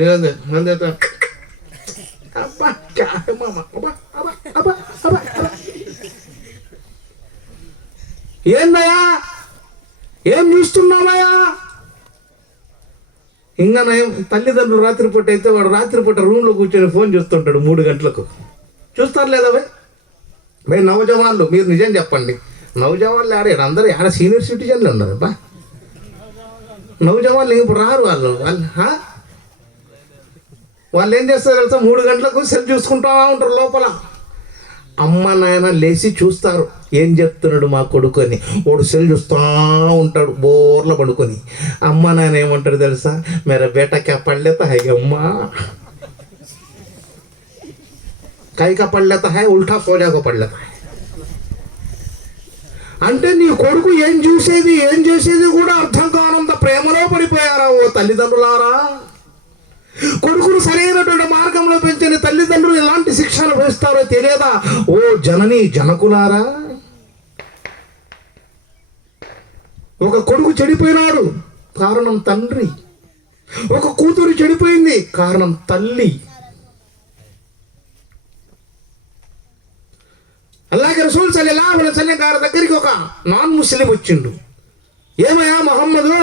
ఏందయ్యా, ఏం చూస్తున్నావయ్యా? ఇంకా నయం తల్లిదండ్రులు రాత్రిపూట అయితే వాడు రాత్రిపూట రూమ్లో కూర్చొని ఫోన్ చూస్తుంటాడు 3 గంటలకు. చూస్తారు లేదా భయ్ నవజవాన్లు? మీరు నిజం చెప్పండి, నవజవాన్లు ఆడారు అందరూ ఆడ సీనియర్ సిటిజన్లు ఉన్నారు. బా నవజవాన్లు ఇప్పుడు రారు. వాళ్ళు ఏం చేస్తారు తెలుసా? 3 గంటలకు సెల్ చూసుకుంటా ఉంటారు లోపల. అమ్మ నాయన లేచి చూస్తారు, ఏం చెప్తున్నాడు మా కొడుకు అని. వాడు సెల్ చూస్తూ ఉంటాడు బోర్ల పడుకొని. అమ్మ నాయన ఏమంటాడు తెలుసా? మేరా బేటా క్యా పడలేతా హై అమ్మా, కైకా పడలేతా హై, ఉల్టా సోజాకో పడలేతా హై. అంటే నీ కొడుకు ఏం చూసేది ఏం చేసేది కూడా అర్థం కానంత ప్రేమలో పడిపోయారా ఓ తల్లిదండ్రులారా? కొడుకును సరైనటువంటి మార్గంలో పెంచని తల్లిదండ్రులు ఎలాంటి శిక్షలు వేస్తారో తెలియదా ఓ జనని జనకులారా? ఒక కొడుకు చెడిపోయినాడు, కారణం తండ్రి. ఒక కూతురు చెడిపోయింది, కారణం తల్లి. అలాగే రసూల్ సల్లల్లాహు అలైహి వసల్లం గారి దగ్గరికి ఒక నాన్ ముస్లిం వచ్చిండు. ఏమయ్యా మహమ్మదు,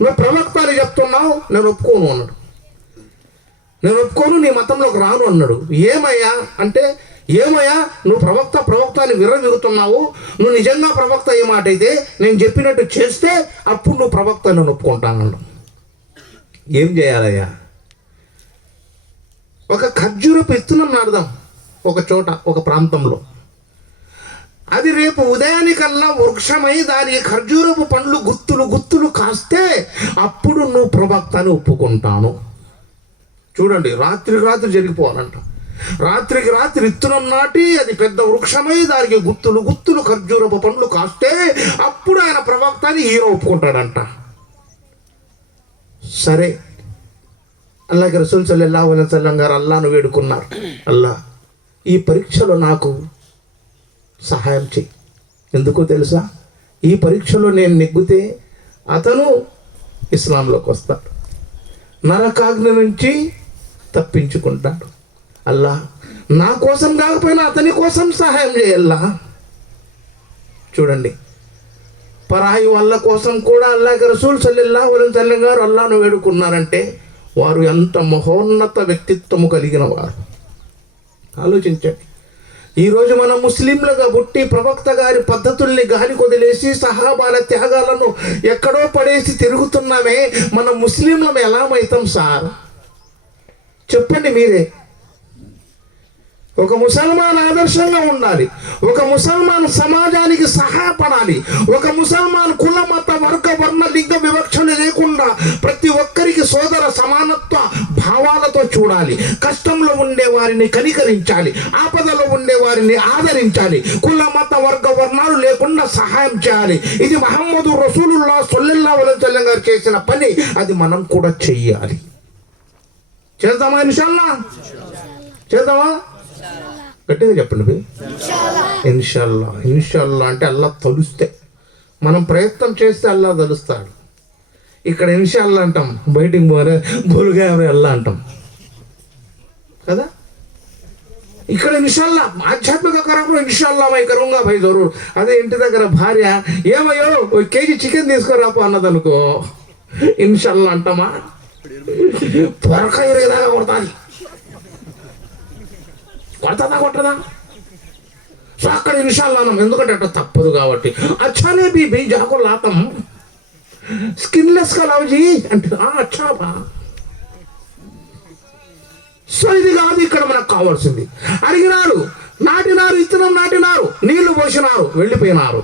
నువ్వు ప్రవక్త అని చెప్తున్నావు, నేను ఒప్పుకోను అన్నాడు. నేను ఒప్పుకోను, నీ మతంలోకి రాను అన్నాడు. ఏమయ్యా అంటే, ఏమయ్యా నువ్వు ప్రవక్త అని విర్రవిగుతున్నావు, నువ్వు నిజంగా ప్రవక్త ఏ మాట అయితే నేను చెప్పినట్టు చేస్తే అప్పుడు నువ్వు ప్రవక్త అని ఒప్పుకుంటాను. ఏం చేయాలయ్యా? ఒక ఖర్జూరపు ఇత్తనం నాటుదాం ఒక చోట, ఒక ప్రాంతంలో. అది రేపు ఉదయానికల్లా వృక్షమై దాని ఖర్జూరపు పండ్లు గుత్తులు గుత్తులు కాస్తే అప్పుడు నువ్వు ప్రవక్త అని ఒప్పుకుంటాను. చూడండి, రాత్రికి రాత్రి జరిగిపోవాలంట. రాత్రికి రాత్రి ఇత్తనం నాటి అది పెద్ద వృక్షమై దానికి గుత్తులు గుత్తులు ఖర్జూరపు పండ్లు కాస్తే అప్పుడు ఆయన ప్రవక్త అని ఈయన ఒప్పుకుంటాడంట. సరే, అల్లాహ్ రసూల్ సల్లల్లాహు అలైహి వసల్లం గారు అల్లాహ్ను వేడుకున్నారు, అల్లాహ్ ఈ పరీక్షలో నాకు సహాయం చెయ్యి. ఎందుకో తెలుసా? ఈ పరీక్షలో నేను నెగ్గితే అతను ఇస్లాంలోకి వస్తాడు, నరకాగ్ని నుంచి తప్పించుకుంటాడు. అల్లాహ్ నా కోసం కాకపోయినా అతని కోసం సహాయం చేయాలా. చూడండి, పరాయి వాళ్ళ కోసం కూడా అల్లాహ్ రసూల్ సల్లల్లాహు అలైహి వసల్లం గారు అల్లాహ్ను వేడుకున్నారంటే వారు ఎంత మహోన్నత వ్యక్తిత్వము కలిగిన వారు. ఆలోచించండి, ఈరోజు మనం ముస్లింలుగా పుట్టి ప్రవక్త గారి పద్ధతుల్ని గాలి కొదిలేసి సహాబాల త్యాగాలను ఎక్కడో పడేసి తిరుగుతున్నామే, మనం ముస్లింలం ఎలా అవుతాం సార్? చెప్పండి మీరే. ఒక ముసల్మాన్ ఆదర్శంగా ఉండాలి, ఒక ముసల్మాన్ సమాజానికి సహాయపడాలి, ఒక ముసల్మాన్ కుల మత వర్గ వర్ణ లింగ వివక్షలు లేకుండా ప్రతి ఒక్కరికి సోదర సమానత్వ భావాలతో చూడాలి. కష్టంలో ఉండే వారిని కనికరించాలి, ఆపదలో ఉండే వారిని ఆదరించాలి, కుల మత వర్గ వర్ణాలు లేకుండా సహాయం చేయాలి. ఇది ముహమ్మదు రసూలుల్లాహ్ సల్లల్లాహు అలైహి వసల్లం గారు చేసిన పని. అది మనం కూడా చెయ్యాలి. చేద్దామా? ఇన్షాల్లాహ్ చేద్దామా? గట్టిగా చెప్పండి. ఇన్షాల్లా. ఇన్షాల్లా అంటే అల్లాహ్ తలుస్తే, మనం ప్రయత్నం చేస్తే అల్లాహ్ తలుస్తాడు. ఇక్కడ ఇన్షాల్లా అంటాం, బయటికి పోరే బోలుగా అల్లా అంటాం కదా. ఇక్కడ ఇన్షాల్లా ఆధ్యాత్మిక కరంలో ఇన్షాల్లా మై కరుంగా భై జరూర్. అదే ఇంటి దగ్గర భార్య ఏమయ్యో 1 కేజీ చికెన్ తీసుకురాపో అన్నదనుకో, ఇన్షాల్లా అంటామా? పొరక ఎరిగేదాకా కొడతాది. కొడతాదా కొట్టదా? సో అక్కడ ఇన్షాల్లా అన్నాం, ఎందుకంటే అట్లా తప్పదు కాబట్టి. అచ్చానే బీబీ జాకో లాతం స్కిన్లెస్ గా లవ్ జీ అంటే అచ్చా బా. సో ఇది కాదు ఇక్కడ మనకు కావాల్సింది. అడిగినారు, నాటినారు, ఇత్తనం నాటినారు, నీళ్లు పోసినారు, వెళ్ళిపోయినారు.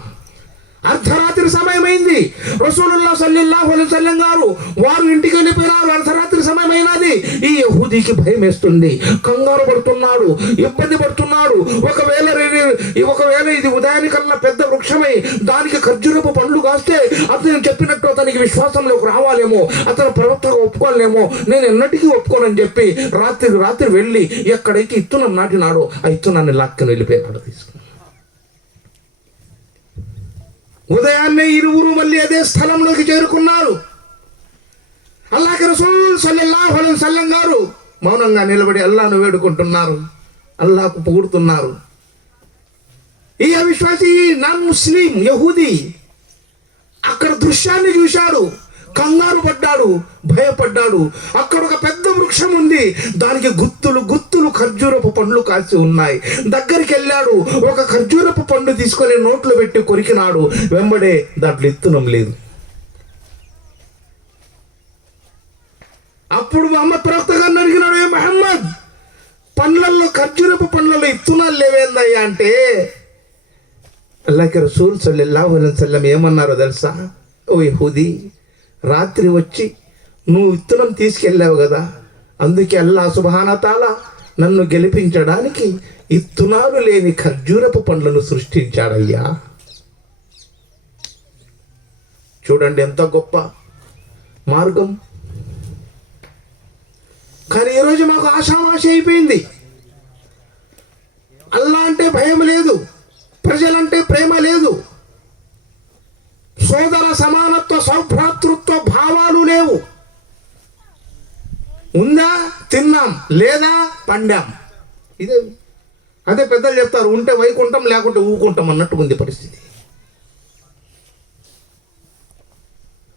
అర్ధరాత్రి సమయమైంది. రసూలుల్లాహ్ సల్లల్లాహు అలైహి వసల్లం గారు వారు ఇంటికి వెళ్ళిపోయినారు. అర్ధరాత్రి సమయం అయినది. ఈ యహూదీకి భయం వేస్తుంది, కంగారు పడుతున్నాడు, ఇబ్బంది పడుతున్నాడు. ఒకవేళ ఇది ఉదయానికల్లా పెద్ద వృక్షమై దానికి ఖర్జూరపు పండ్లు కాస్తే అతను చెప్పినట్టు అతనికి విశ్వాసంలోకి రావాలేమో, అతను ప్రవక్తగా ఒప్పుకోలేమో, నేను ఎన్నటికీ ఒప్పుకోనని చెప్పి రాత్రికి రాత్రి వెళ్ళి ఎక్కడైతే ఇత్తనం నాటినాడో ఆ ఇత్తనాన్ని లాక్కని వెళ్ళిపోయినాడు తీసుకుని. ఉదయాన్నే ఇరువురు మళ్ళీ అదే స్థలంలోకి చేరుకున్నారు. అల్లాహ్ రసూల్ సల్లల్లాహు అలైహి వసల్లం గారు మౌనంగా నిలబడి అల్లాహ్ను వేడుకుంటున్నారు, అల్లాహ్కు పొగుడుతున్నారు. ఈ అవిశ్వాసి నాన్ ముస్లిం యహూదీ అక్కడ దృశ్యాన్ని చూశాడు, కంగారు పడ్డాడు, భయపడ్డాడు. అక్కడ ఒక పెద్ద వృక్షం ఉంది, దానికి గుత్తులు గుత్తులు ఖర్జూరపు పండ్లు కాసి ఉన్నాయి. దగ్గరికి వెళ్ళాడు, ఒక ఖర్జూరపు పండు తీసుకొని నోట్లో పెట్టి కొరికినాడు. వెంబడే దాంట్లో ఇత్తనం లేదు. అప్పుడు మహమ్మద్ ప్రవక్త గారిని అడిగినాడు, ఏ మహమ్మద్, పండ్లల్లో ఖర్జూరపు పండ్లలో ఇత్తనాలు లేవేందయ్యా అంటే అల్లాహ్ రసూల్ సల్లల్లాహు అలైహి వసల్లం ఏమన్నారో తెలుసా? ఓ యహూదీ, రాత్రి వచ్చి నువ్వు ఇత్తనం తీసుకెళ్ళావు కదా, అందుకే అల్లాహ్ సుబ్హాన తాలా నన్ను గెలిపించడానికి ఇత్తనాలు లేని ఖర్జూరపు పండ్లను సృష్టించాడయ్యా. చూడండి ఎంత గొప్ప మార్గం. కానీ ఈరోజు మాకు ఆషామాష అయిపోయింది. అల్లా అంటే భయం లేదు, ప్రజలంటే ప్రేమ లేదు, సోదర సమానత్వ సౌభ్రాతృత్వ భావాలు లేవు. ఉందా తిన్నాం, లేదా పండాం. ఇదే అదే పెద్దలు చెప్తారు, ఉంటే వైకుంటాం లేకుంటే ఊకుంటాం అన్నట్టు ఉంది పరిస్థితి.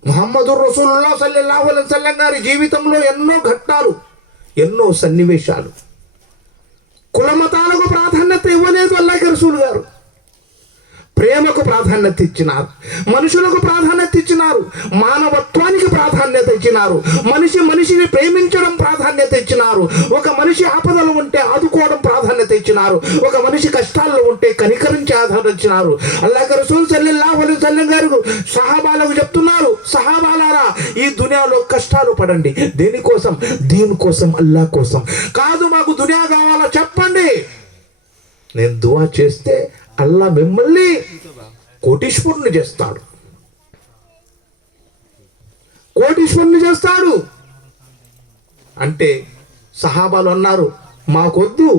ముహమ్మదు రసూలుల్లాహ్ సల్లల్లాహు అలైహి వసల్లం గారి జీవితంలో ఎన్నో ఘట్టాలు, ఎన్నో సన్నివేశాలు. కులమతాలకు ప్రాధాన్యత ఇవ్వలేదు అల్లాహ్ రసూల్ గారు. ప్రేమకు ప్రాధాన్యత ఇచ్చినారు, మనుషులకు ప్రాధాన్యత ఇచ్చినారు, మానవత్వానికి ప్రాధాన్యత ఇచ్చినారు, మనిషిని ప్రేమించడం ప్రాధాన్యత ఇచ్చినారు, ఒక మనిషి ఆపదలు ఉంటే ఆదుకోవడం ప్రాధాన్యత ఇచ్చినారు, ఒక మనిషి కష్టాల్లో ఉంటే కనికరించి ఆధారం ఇచ్చినారు. అల్లాహ్ రసూల్ సల్లల్లాహు అలైహి వసల్లం గారు సహాబాలకు చెప్తున్నారు, సహాబాలారా ఈ దునియాలో కష్టాలు పడండి. దేనికోసం? దీనికోసం, అల్లాహ్ కోసం కాదు. మాకు దునియా కావాలో చెప్పండి, నేను దువా చేస్తే అల్లా మిమ్మల్ని కోటీశ్వరుని చేస్తాడు, కోటీశ్వరుని చేస్తాడు. అంటే సహాబాలు అన్నారు, మాకొద్దు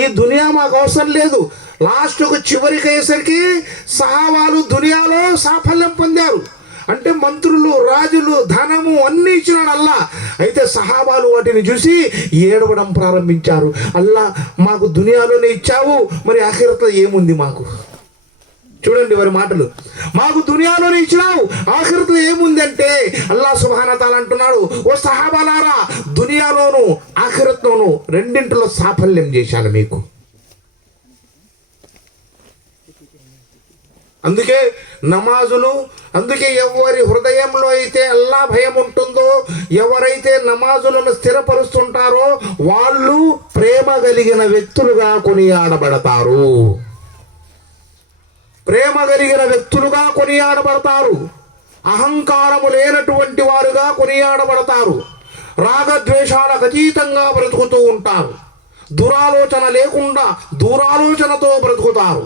ఈ దునియా మాకు అవసరం లేదు. లాస్ట్కు చివరికి అయ్యేసరికి సహాబాలు దునియాలో సాఫల్యం పొందారు. అంటే మంత్రులు, రాజులు, ధనము అన్నీ ఇచ్చినాడు అల్లా. అయితే సహాబాలు వాటిని చూసి ఏడవడం ప్రారంభించారు. అల్లా మాకు దునియాలోనే ఇచ్చావు, మరి ఆఖిరత్లో ఏముంది మాకు? చూడండి వారి మాటలు, మాకు దునియాలోనే ఇచ్చినావు, ఆఖిరత్లో ఏముంది అంటే అల్లాహ్ సుబ్హానహు వ తఆలా అంటున్నాడు, ఓ సహాబాలారా దునియాలోను ఆఖిరత్లోను రెండింటిలో సాఫల్యం చేశాను మీకు. అందుకే నమాజులు, అందుకే ఎవరి హృదయంలో అయితే అల్లా భయం ఉంటుందో, ఎవరైతే నమాజులను స్థిరపరుస్తుంటారో వాళ్ళు ప్రేమ కలిగిన వ్యక్తులుగా కొనియాడబడతారు, ప్రేమ కలిగిన వ్యక్తులుగా కొనియాడబడతారు, అహంకారము లేనటువంటి వారుగా కొనియాడబడతారు, రాగద్వేషాలకు అతీతంగా బ్రతుకుతూ ఉంటారు, దురాలోచన లేకుండా దూరాలోచనతో బ్రతుకుతారు.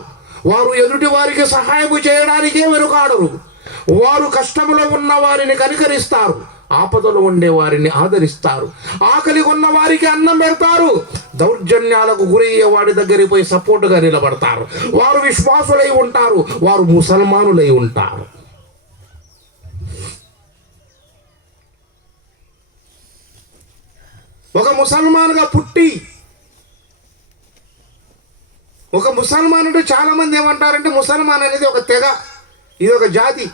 వారు ఎదుటి వారికి సహాయం చేయడానికే వెనుకాడరు. వారు కష్టంలో ఉన్న వారిని కనికరిస్తారు, ఆపదలో ఉండే వారిని ఆదరిస్తారు, ఆకలి ఉన్న వారికి అన్నం పెడతారు, దౌర్జన్యాలకు గురయ్యే వాడి దగ్గరికి పోయి సపోర్టుగా నిలబడతారు. వారు విశ్వాసులై ఉంటారు, వారు ముసల్మానులై ఉంటారు. ఒక ముసల్మాన్గా పుట్టి, ఒక ముసల్మాన్ అంటే చాలా మంది ఏమంటారంటే ముసల్మాన్ అనేది ఒక తెగ, ఇది ఒక జాతి.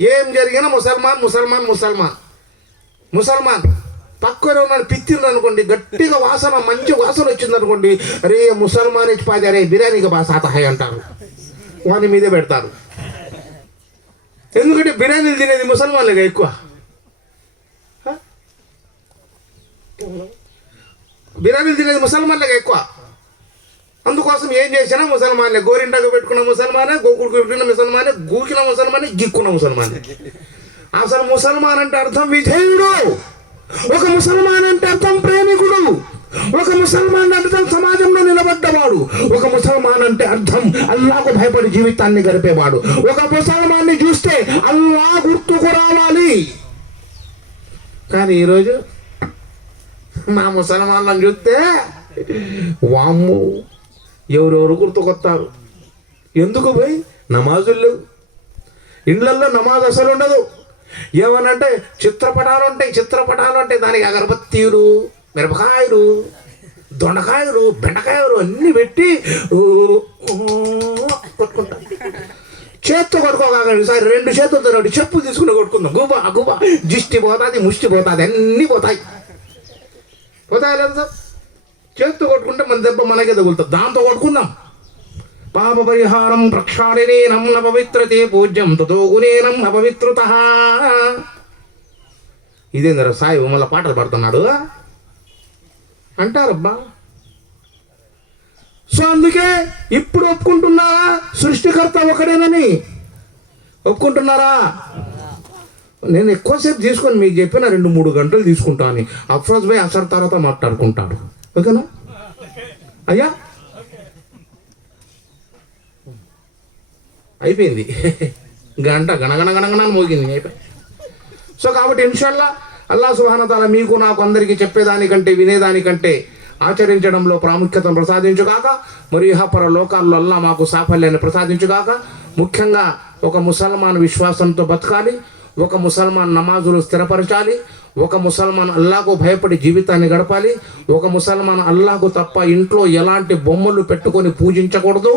ఏం జరిగినా ముసల్మాన్ ముసల్మాన్ ముసల్మాన్ ముసల్మాన్. పక్కన ఉన్న పిత్తిండ్రు అనుకోండి, గట్టిగా వాసన, మంచి వాసన వచ్చింది అనుకోండి, అరే ముసల్మాన్ ఇచ్చి పాది, అరే బిర్యానీకి బాగా సాతహాయ్ అంటారు, వాని మీదే పెడతారు. ఎందుకంటే బిర్యానీలు తినేది ముసల్మాన్లుగా ఎక్కువ, బిర్యానీలు తినేది ముసల్మాన్లుగా ఎక్కువ. అందుకోసం ఏం చేసినా ముసల్మానే, గోరింటాకు పెట్టుకున్న ముసల్మానే, గోకుడుకు పెట్టుకున్న ముసల్మానే, గూకిన ముసల్మానే, గిక్కున్న ముసల్మానే. అసలు ముసల్మాన్ అంటే అర్థం విధేయుడు, ఒక ముసల్మాన్ అంటే అర్థం ప్రేమికుడు, ఒక ముసల్మాన్ అంటే అర్థం సమాజంలో నిలబడ్డవాడు, ఒక ముసల్మాన్ అంటే అర్థం అల్లాహకు భయపడి జీవితాన్ని గడిపేవాడు. ఒక ముసల్మాన్ని చూస్తే అల్లాహ్ గుర్తుకు రావాలి. కానీ ఈరోజు మా ముసల్మాన్లను చూస్తే వామ్ము ఎవరెవరు గుర్తుకొస్తారు. ఎందుకు పోయి నమాజులు లేవు, ఇండ్లల్లో నమాజ్ అసలు ఉండదు. ఏమనంటే చిత్రపటాలు ఉంటాయి, దానికి అగరబత్తీలు, మిరపకాయలు, దొండకాయలు, బెండకాయలు అన్నీ పెట్టి కొట్టుకుంటారు. చేత్తో కొట్టుకోకండి సార్, 2 చేతులతో రండి, చెప్పులు తీసుకుని కొట్టుకుందాం. గుబా జిష్టి పోతుంది, ముష్టి పోతుంది, అన్నీ పోతాయి లేదా సార్? చేత్తో కొట్టుకుంటే మన దెబ్బ మనకే తగులుతుంది, దాంతో కొట్టుకుందాం. పాప పరిహారం ప్రక్షాళనేనం న పవిత్రతే పూజ్యం తతో గుణేనం అపవిత్రత. ఇదేందర సాయి మళ్ళీ పాటలు పాడుతున్నాడు అంటారబ్బా. సో అందుకే ఇప్పుడు ఒప్పుకుంటున్నారా సృష్టికర్త ఒకడేనని? ఒప్పుకుంటున్నారా? నేను ఎక్కువసేపు తీసుకొని మీకు చెప్పిన 2-3 గంటలు తీసుకుంటాను. అఫ్రోజ్ భాయ్ అసర్ తర్వాత మాట్లాడుకుంటాడు, ఓకేనా అయ్యా? అయిపోయింది, గంట గణగణ మోగింది, అయిపోయి. సో కాబట్టి ఇన్షాల్లా అల్లాహ్ సుబ్హానహు వ తఆలా మీకు నాకు అందరికీ చెప్పేదానికంటే వినేదానికంటే ఆచరించడంలో ప్రాముఖ్యతను ప్రసాదించుగాక. మరియు ఇహపర లోకాల్లో అల్లాహ్ మాకు సాఫల్యాన్ని ప్రసాదించుగాక. ముఖ్యంగా ఒక ముసల్మాన్ విశ్వాసంతో బతకాలి, ఒక ముసల్మాన్ నమాజులు స్థిరపరచాలి, ఒక ముసల్మాన్ అల్లాహకు భయపడి జీవితాన్ని గడపాలి, ఒక ముసల్మాన్ అల్లాహకు తప్ప ఇంట్లో ఎలాంటి బొమ్మలు పెట్టుకొని పూజించకూడదు,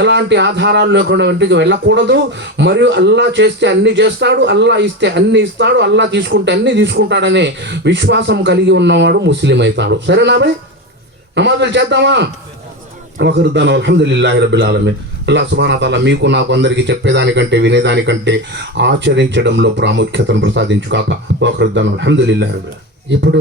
ఎలాంటి ఆధారాలు లేకుండా ఇంటికి వెళ్ళకూడదు. మరియు అల్లాహ్ చేస్తే అన్ని చేస్తాడు, అల్లాహ్ ఇస్తే అన్ని ఇస్తాడు, అల్లాహ్ తీసుకుంటే అన్ని తీసుకుంటాడనే విశ్వాసం కలిగి ఉన్నవాడు ముస్లిం అవుతాడు. సరేనా భయ్? నమాజులు చేద్దామా? వఖిర్ దానా అల్హమ్దులిల్లాహి రబ్బిల్ ఆలమీన్. అల్లా సుబ్హానహు వ తఆలా మీకు నాకు అందరికీ చెప్పేదానికంటే వినేదానికంటే ఆచరించడంలో ప్రాముఖ్యతను ప్రసాదించుగాక. వాఖిర్ దఅవానా అల్హమ్దులిల్లాహి రబ్బిల్ ఆలమీన్. ఇప్పుడు